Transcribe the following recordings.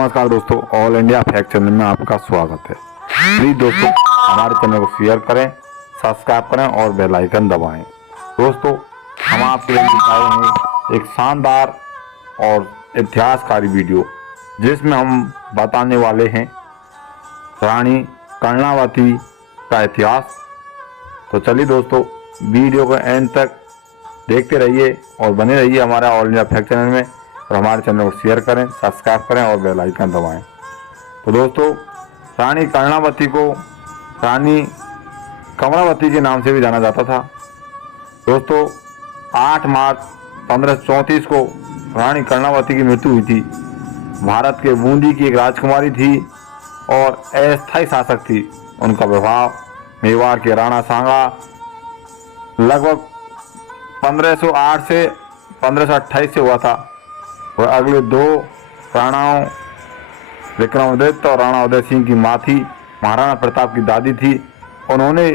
नमस्कार दोस्तों, all India fact channel में आपका स्वागत है। प्लीज दोस्तों हमारे चैनल को शेयर करें, सब्सक्राइब करें और बेल आइकन दबाएं। दोस्तों हम आपके लिए आए हैं एक शानदार और इतिहासकारी वीडियो, जिसमें हम बताने वाले हैं रानी कर्णावती का इतिहास। तो चलिए दोस्तों वीडियो को एंड तक देखते रहिए और बने रहिए हमारा ऑल इंडिया फैक्ट चैनल में, और हमारे चैनल को शेयर करें, सब्सक्राइब करें और बेल आइकन दबाएं। तो दोस्तों रानी कर्णावती को रानी कमलावती के नाम से भी जाना जाता था। दोस्तों 8 मार्च 1534 को रानी कर्णावती की मृत्यु हुई थी। भारत के बूंदी की एक राजकुमारी थी और अस्थायी शासक थी। उनका विवाह मेवाड़ के राणा सांगा लगभग 1508 से 1528 से हुआ था। वह अगले 2 राणाओं विक्रमादित्य और राणा उदय सिंह की माँ थी। महाराणा प्रताप की दादी थी। उन्होंने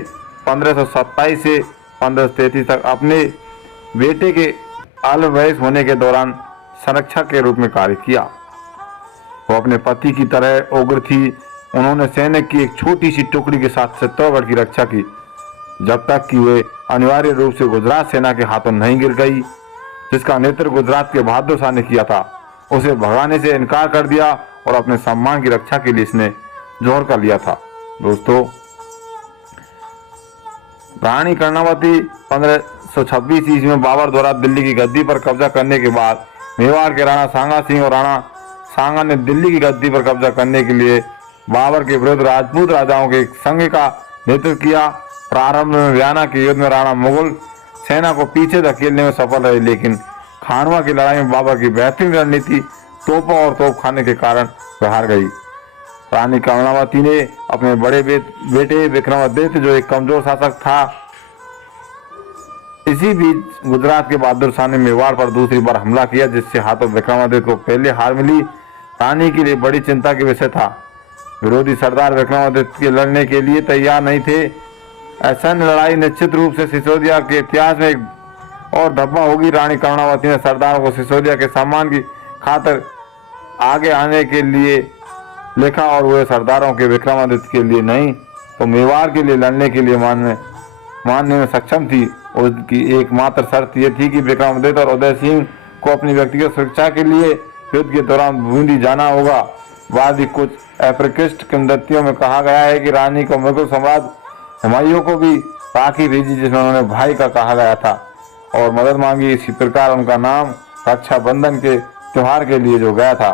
1527 से 1533 तक अपने बेटे के अल्प वयस होने के दौरान संरक्षक के रूप में कार्य किया। वो अपने पति की तरह उग्र थी। उन्होंने सैन्य की एक छोटी सी टुकड़ी के साथ चित्तौड़गढ़ की रक्षा की, जब तक कि वे अनिवार्य रूप से गुजरात सेना के हाथों नहीं गिर गई, जिसका नेतृत्व गुजरात के बहादुर शाह ने किया था। उसे भगाने से इनकार कर दिया और अपने सम्मान की रक्षा के लिए इसने जोहर कर लिया था। दोस्तों रानी कर्णावती 1526 ईस्वी में बाबर द्वारा दिल्ली की गद्दी पर कब्जा करने के बाद मेवाड़ के राणा सांगा सिंह और राणा सांगा ने दिल्ली की गद्दी पर कब्जा करने के लिए बाबर के विरुद्ध राजपूत राजाओं के एक संघ का नेतृत्व किया। प्रारंभ में वियाना के युद्ध में राणा मुगल सेना को पीछे धकेलने में सफल रहे, लेकिन खानवा की लड़ाई में बाबर की बेहतरीन रणनीति, तोपों और तोपखाने के कारण वह हार गई। रानी कर्णावती ने अपने बड़े बेटे विक्रमादित्य, जो एक कमजोर शासक था, इसी बीच गुजरात के बहादुर शाह ने मेवाड़ पर दूसरी बार हमला किया, जिससे हाथों विक्रमादित्य को पहले हार मिली। रानी के लिए बड़ी चिंता के विषय था। विरोधी सरदार विक्रमादित्य के लड़ने के लिए तैयार नहीं थे। ऐसा लड़ाई निश्चित रूप से सिसोदिया के इतिहास में एक और धब्बा होगी। रानी कर्णावती ने सरदारों को सिसोदिया के सम्मान की खातिर आगे आने के लिए लिखा, और वे सरदारों के विक्रमादित्य के लिए नहीं तो मेवाड़ के लिए लड़ने के लिए मानने में सक्षम थी। उसकी एकमात्र शर्त यह थी कि विक्रमादित्य और उदय सिंह को अपनी व्यक्तिगत सुरक्षा के लिए युद्ध के दौरान बूंदी जाना होगा। बाद ही कुछ अप्रकृष्ट किंवदंतियों में कहा गया है कि रानी को मुगल सम्राट हुमायूं को भी राखी भेजी, जिसमें उन्होंने भाई का कहा गया था और मदद मांगी। इसी प्रकार उनका नाम रक्षाबंधन के त्योहार के लिए जो गया था।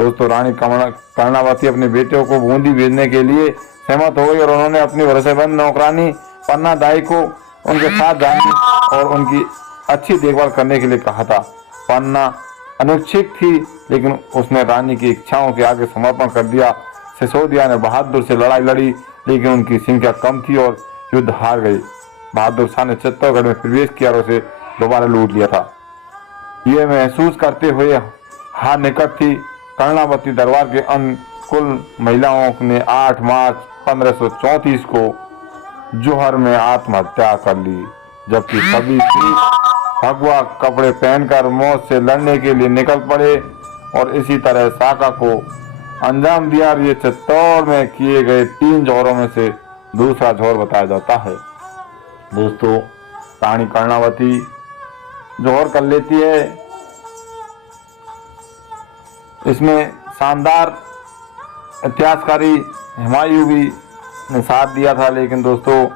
दोस्तों रानी कर्णावती अपने बेटों को बूंदी भेजने के लिए सहमत हो गई और उन्होंने अपनी भरोसेमंद नौकरानी पन्ना दाई को उनके साथ जाने और उनकी अच्छी देखभाल करने के लिए कहा था। पन्ना अनुच्छिक थी, लेकिन उसने रानी की इच्छाओं के आगे समर्पण कर दिया। सिसोदिया ने बहादुर से लड़ाई लड़ी, लेकिन उनकी संख्या कम थी और युद्ध हार गई। बहादुर शाह ने चित्तौड़गढ़ में प्रवेश किया और उसे दोबारा लूट लिया था। यह महसूस करते हुए हार निकट थी, कर्णावती दरबार के अनुकूल महिलाओं ने 8 मार्च 1534 को जोहर में आत्महत्या कर ली, जबकि सभी भगवा कपड़े पहनकर मौत से लड़ने के लिए निकल पड़े और इसी तरह साका को अंजाम दिया। ये चित्तौड़ में किए गए 3 जोहरों में से दूसरा जोहर बताया जाता है। दोस्तों रानी कर्णावती जोहर कर लेती है। इसमें शानदार इतिहासकारी हुमायूं भी ने साथ दिया था, लेकिन दोस्तों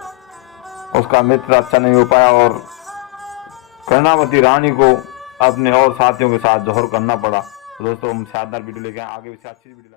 उसका मित्र अच्छा नहीं हो पाया और कर्णावती रानी को अपने और साथियों के साथ जोहर करना पड़ा। तो दोस्तों हम शानदार वीडियो लेके आगे भी अच्छी वीडियो